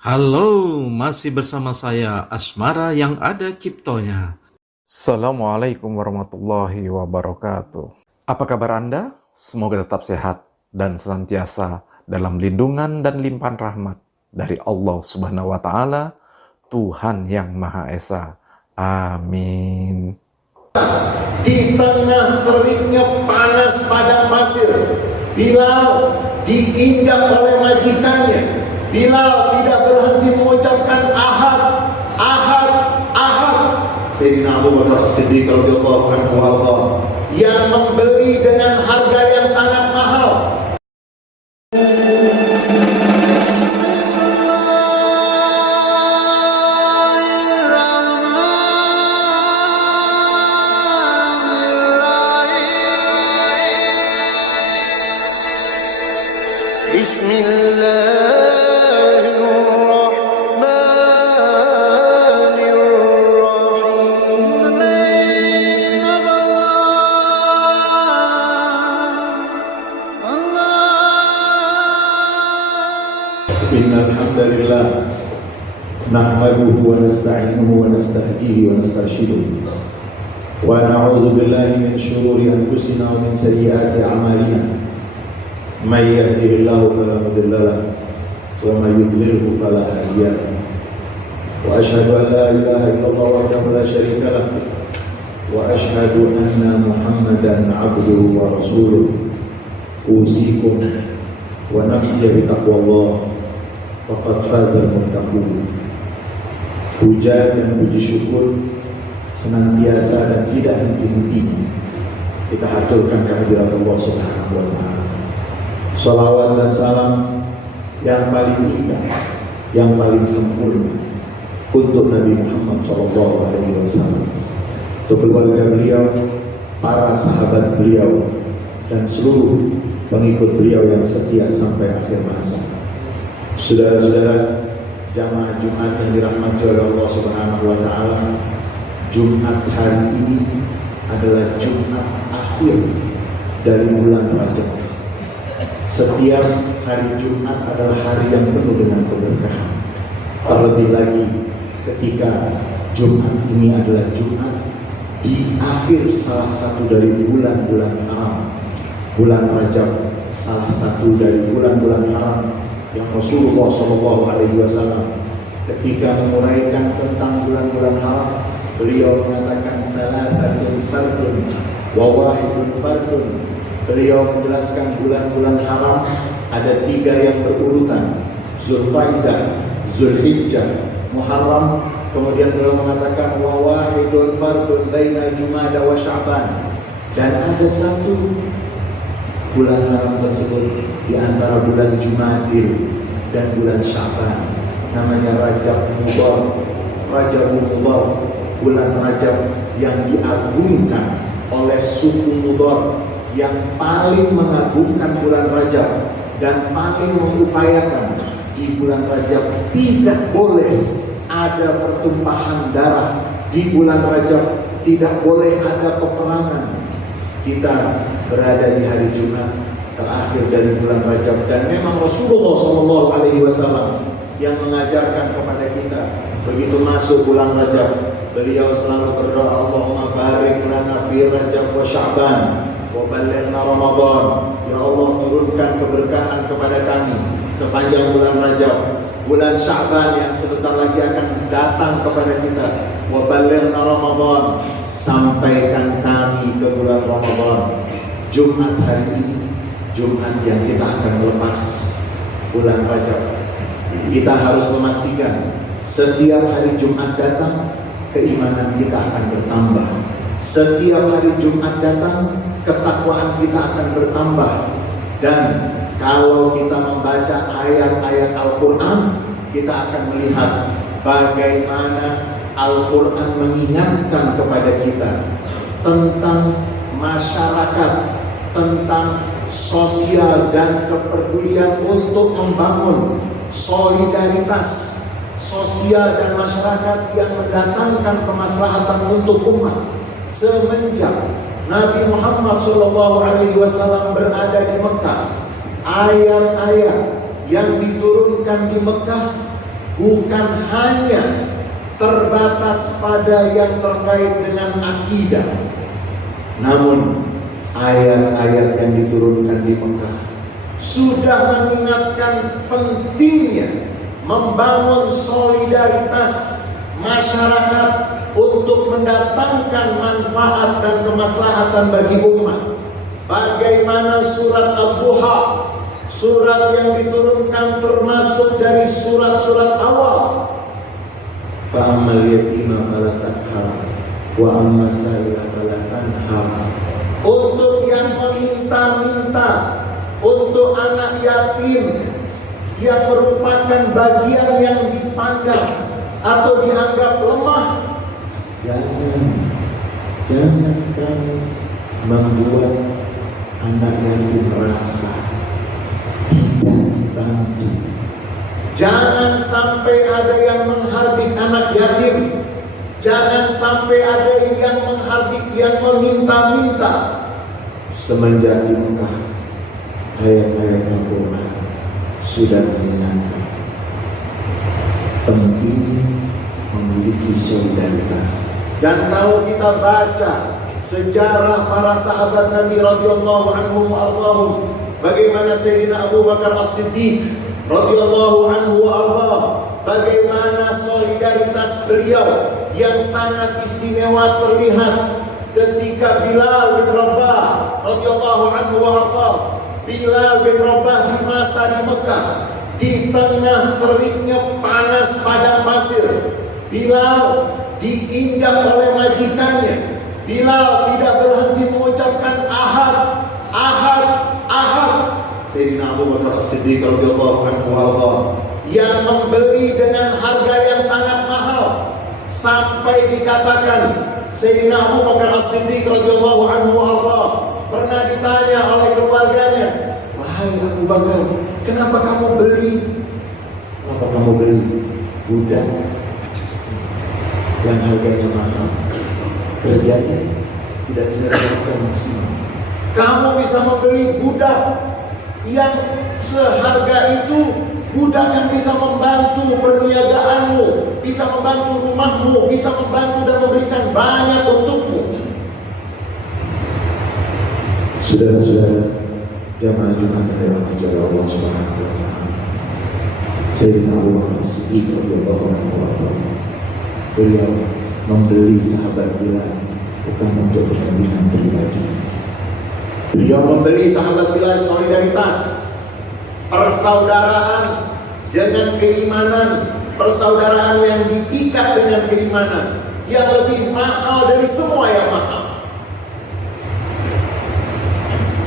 Halo, masih bersama saya Asmara yang ada ciptonya. Assalamualaikum warahmatullahi wabarakatuh. Apa kabar Anda? Semoga tetap sehat dan senantiasa dalam lindungan dan limpahan rahmat dari Allah Subhanahu wa Ta'ala, Tuhan yang Maha Esa. Amin. Di tengah teringnya panas padang pasir, Bilal diinjak oleh majikannya. Bilal tidak berhenti mengucapkan ahad, ahad, ahad. Sayyidina Abu Bakar As-Siddiq radhiyallahu anhu yang membeli dengan harga yang sangat mahal. Innal hamdalillah nahmaduhu wa nasta'inuhu wa nastahdihi wa nastarshiduh wa na'udzu billahi min shururi anfusina wa min sayyiati a'malina may yahdihillahu fala mudilla lahu wa may yudlilhu fala hadiya lahu wa asyhadu an la ilaha illallah wahdahu la syarika lahu wa asyhadu anna Muhammadan 'abduhu wa rasuluh usikum wa nafsi bi taqwallah faqad fazal muttaqun. Puja dan puji syukur senantiasa dan tidak henti-hentinya kita haturkan kehadirat Allah Subhanahu wa Ta'ala. Salawat dan salam yang paling indah, yang paling sempurna untuk Nabi Muhammad SAW, untuk keluarga beliau, para sahabat beliau, dan seluruh pengikut beliau yang setia sampai akhir masa. Saudara-saudara jamaah Jumat yang dirahmati oleh Allah Subhanahu wa Ta'ala, Jumat hari ini adalah Jumat akhir dari bulan Rajab. Setiap hari Jumat adalah hari yang penuh dengan keberkahan. Terlebih lagi ketika Jumat ini adalah Jumat di akhir salah satu dari bulan-bulan haram. Bulan Rajab salah satu dari bulan-bulan haram yang Rasulullah SAW ketika menguraikan tentang bulan-bulan haram, beliau mengatakan salasatun sardun wa wahidun fardun. Beliau menjelaskan bulan-bulan haram ada 3 yang berurutan: Zulqaidah, Zulhijjah, Muharram. Kemudian beliau mengatakan wa wahidun fardun baina Jumada wa Sya'ban, dan ada satu bulan haram tersebut di antara bulan Jumadil dan bulan Sya'ban, namanya Rajab Mudhar. Rajab Mudhar, bulan Rajab yang diagungkan oleh suku Mudhar, yang paling mengagungkan bulan Rajab dan paling mengupayakan di bulan Rajab tidak boleh ada pertumpahan darah. Di bulan Rajab tidak boleh ada peperangan. Kita berada di hari Jumat terakhir dari bulan Rajab, dan memang Rasulullah SAW yang mengajarkan kepada kita begitu masuk bulan Rajab, beliau selalu berdoa, Allahumma barik lana fi Rajab wa Sya'ban wa ballighna Ramadan. Ya Allah, turunkan keberkahan kepada kami sepanjang bulan Rajab, bulan Sya'ban yang sebentar lagi akan datang kepada kita, wa ballighna Ramadan, sampaikan kami ke bulan Ramadan. Jumat hari ini, Jumat yang kita akan melepas bulan Rajab, kita harus memastikan setiap hari Jumat datang, keimanan kita akan bertambah. Setiap hari Jumat datang, ketakwaan kita akan bertambah. Dan kalau kita membaca ayat-ayat Al-Quran, kita akan melihat bagaimana Al-Quran mengingatkan kepada kita tentang masyarakat, tentang sosial dan kepedulian untuk membangun solidaritas sosial dan masyarakat yang mendatangkan kemaslahatan untuk umat. Semenjak Nabi Muhammad SAW berada di Mekah, ayat-ayat yang diturunkan di Mekah bukan hanya terbatas pada yang terkait dengan akidah, namun ayat-ayat yang diturunkan di Mekah sudah mengingatkan pentingnya membangun solidaritas masyarakat untuk mendatangkan manfaat dan kemaslahatan bagi umat. Bagaimana surat Ad-Duha, surat yang diturunkan termasuk dari surat-surat awal. Fa'ammal yatima fala tanhar wa amma sa'ila fala tanhar. Untuk yang meminta-minta, untuk anak yatim yang merupakan bagian yang dipandang atau dianggap lemah, jangan kamu membuat anak yatim merasa tidak dibantu. Jangan sampai ada yang menghardik anak yatim. Jangan sampai ada yang menghardik, yang meminta-minta. Semenjak di Mekah, ayat-ayat Al-Quran sudah mengingatkan pentingnya memiliki solidaritas. Dan kalau kita baca sejarah para sahabat Nabi radhiyallahu anhum wa'ardhahum, bagaimana Sayyidina Abu Bakar As-Siddiq radhiyallahu anhu wa'ardhah, bagaimana solidaritas beliau yang sangat istimewa terlihat ketika Bilal bin Rabah radhiyallahu anhu wa'ardhah. Bilal bin Rabah di masa di Mekah, di tengah teriknya panas padang pasir, Bilal diinjak oleh majikannya. Bilal tidak berhenti mengucapkan ahad, ahad, ahad. Sayyidina Abu Bakar As-Siddiq radhiyallahu anhu warḍah yang membeli dengan harga yang sangat mahal, sampai dikatakan Sayyidina Abu Bakar As-Siddiq radhiyallahu anhu warḍah pernah ditanya oleh keluarganya, "Wahai Abu Bakar, kenapa kamu beli budak yang harganya mahal? Kerjanya tidak bisa dilakukan maksimal. Kamu bisa membeli budak yang seharga itu, budak yang bisa membantu perniagaanmu, bisa membantu rumahmu, bisa membantu dan memberikan banyak untukmu." Saudara-saudara jamaah Jumat yang dirahmati oleh Allah Subhanahu wa taala, Sayyidina Abu Bakar As-Siddiq radhiyallahu anhu, beliau membeli sahabat Bilal bukan untuk kepentingan pribadi. Beliau membeli sahabat Bilal solidaritas, persaudaraan dengan keimanan, persaudaraan yang diikat dengan keimanan yang lebih mahal dari semua yang mahal.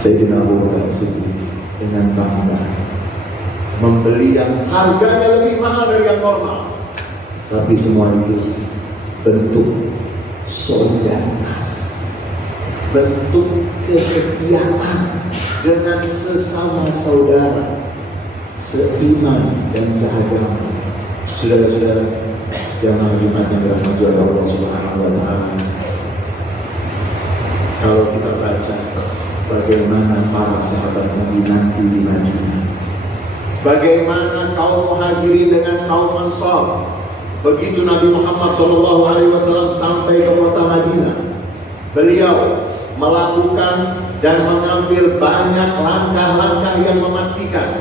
Sayyidina Abu Bakar As-Siddiq dengan bangga membeli yang harganya lebih mahal dari yang normal, tapi semua itu bentuk solidaritas, bentuk kesetiaan dengan sesama saudara seiman dan seagama. Saudara-saudara jamaah Jumat yang dirahmati oleh Allah Subhanahu wa taala, kalau kita baca bagaimana para sahabat Nabi nanti di Madinah, bagaimana kaum Muhajirin dengan kaum Ansar, begitu Nabi Muhammad SAW sampai ke kota Madinah, beliau melakukan dan mengambil banyak langkah-langkah yang memastikan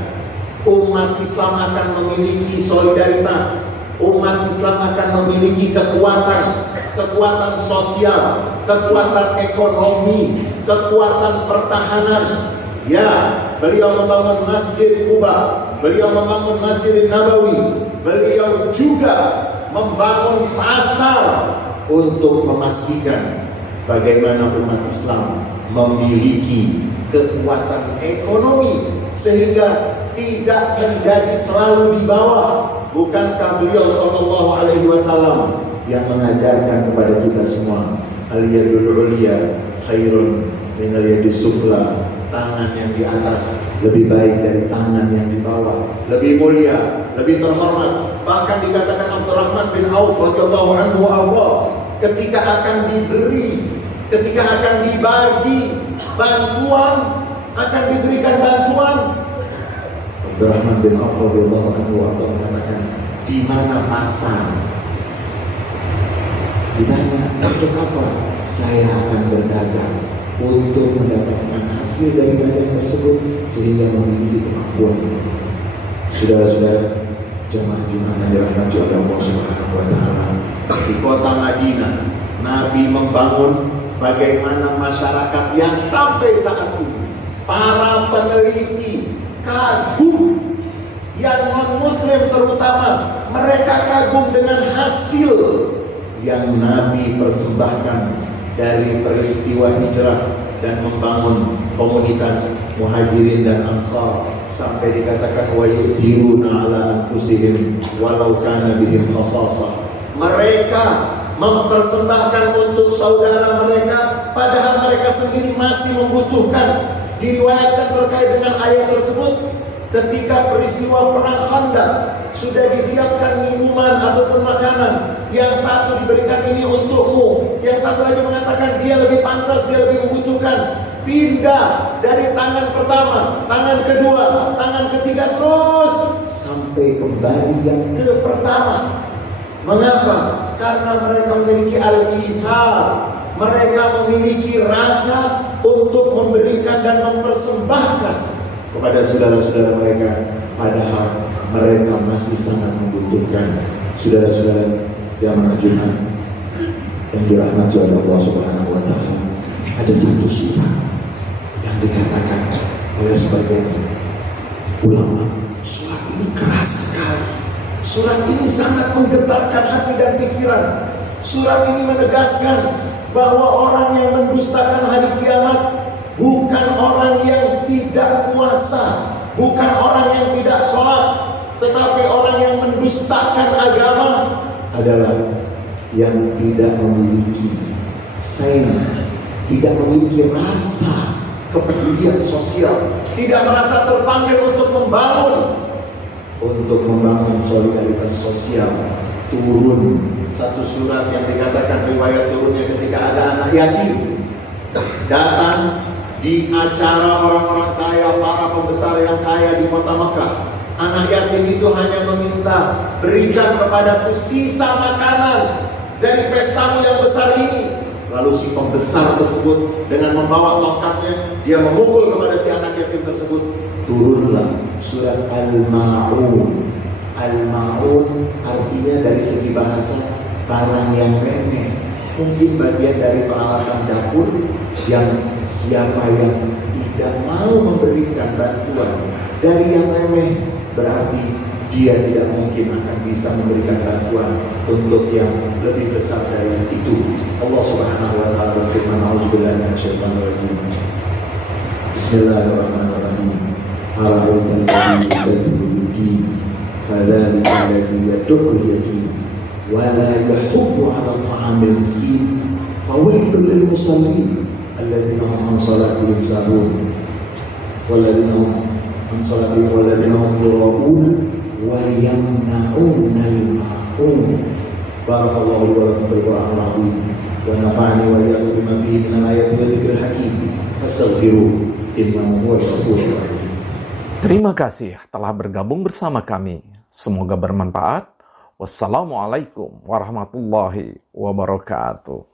umat Islam akan memiliki solidaritas, umat Islam akan memiliki kekuatan sosial, kekuatan ekonomi, kekuatan pertahanan. Ya, beliau membangun Masjid Quba, beliau membangun Masjid Nabawi, beliau juga membangun pasar untuk memastikan bagaimana umat Islam memiliki kekuatan ekonomi sehingga tidak menjadi selalu di bawah. Bukankah beliau sallallahu alaihi wasallam yang mengajarkan kepada kita semua, al-yadul ulya khairun min al-yadis sufla, tangan yang di atas lebih baik dari tangan yang di bawah, lebih mulia, lebih terhormat. Bahkan dikatakan Abdurrahman bin Auf radhiyallahu anhu Allah, ketika akan diberi, ketika akan dibagi bantuan, akan diberikan bantuan, Abdurrahman bin Auf radhiyallahu anhu mengatakan, di mana pasar? Ditanya, untuk apa? Saya akan berdagang untuk mendapatkan hasil dari dagang tersebut sehingga memiliki kemampuan itu. Saudara-saudara, jemaah Jumat yang dirahmati oleh Allah Subhanahu wa taala, di kota Madinah Nabi membangun bagaimana masyarakat yang sampai saat ini para peneliti kagum, yang non-muslim terutama, mereka kagum dengan hasil yang Nabi persembahkan dari peristiwa hijrah dan membangun komunitas muhajirin dan ansar, sampai dikatakan wa yu'thiruna ala anfusihim walau kana bihim khasasah. Mereka mempersembahkan untuk saudara mereka padahal mereka sendiri masih membutuhkan. Diriwayatkan terkait dengan ayat tersebut, ketika peristiwa perang Khandaq sudah disiapkan minuman ataupun makanan, yang satu diberikan ini untukmu, yang satu lagi mengatakan dia lebih pantas, dia lebih membutuhkan. Pindah dari tangan pertama, tangan kedua, tangan ketiga, terus sampai kembali yang ke pertama. Mengapa? Karena mereka memiliki al-ithar, mereka memiliki rasa untuk memberikan dan mempersembahkan kepada saudara-saudara mereka, padahal mereka masih sangat membutuhkan. Saudara-saudara jamaah Jumat yang dirahmati oleh Allah Subhanahu wa taala, ada satu surat yang dikatakan oleh sebagian ulama, surat ini keras sekali. Surat ini sangat menggetarkan hati dan pikiran. Surat ini menegaskan bahwa orang yang mendustakan hari kiamat bukan orang yang tidak puasa, bukan orang yang tidak sholat, tetapi orang yang mendustakan agama adalah yang tidak memiliki sains, tidak memiliki rasa kepedulian sosial, tidak merasa terpanggil untuk membangun solidaritas sosial. Turun satu surat yang dikatakan riwayat turunnya ketika ada anak yatim datang di acara orang-orang kaya, para pembesar yang kaya di kota Mekah. Anak yatim itu hanya meminta, berikan kepadaku sisa makanan dari pestamu yang besar ini. Lalu si pembesar tersebut dengan membawa tongkatnya, dia memukul kepada si anak yatim tersebut. Turunlah surat Al-Ma'un. Al-Ma'un artinya dari segi bahasa barang yang remeh, mungkin bagian dari peralatan dapur yang siapa yang tidak mau memberikan bantuan dari yang remeh, berarti dia tidak mungkin akan bisa memberikan bantuan untuk yang lebih besar dari itu. Allah Subhanahu wa taala berfirman, a'udzubillahi minasyaitonir rajim. Bismillahirrahmanirrahim. Ara'aital ladzi yukadzibu bid-din fadzalika alladzi yad'ul yatim wa la yahuddu 'ala ta'amil miskin fawailul lil musallin alladzina hum an salatihim sahun walladzina hum an salatihim walladzina hum yura'un wa yamna'una al-ma'un. Barakallahu li wa lakum fil Qur'anil 'azim wa nafa'ani wa iyyakum bima fihi min al-ayati wa dzikril hakim. Fastaghfiruhu innahu huwal ghafurur rahim. Terima kasih telah bergabung bersama kami. Semoga bermanfaat. Wassalamualaikum warahmatullahi wabarakatuh.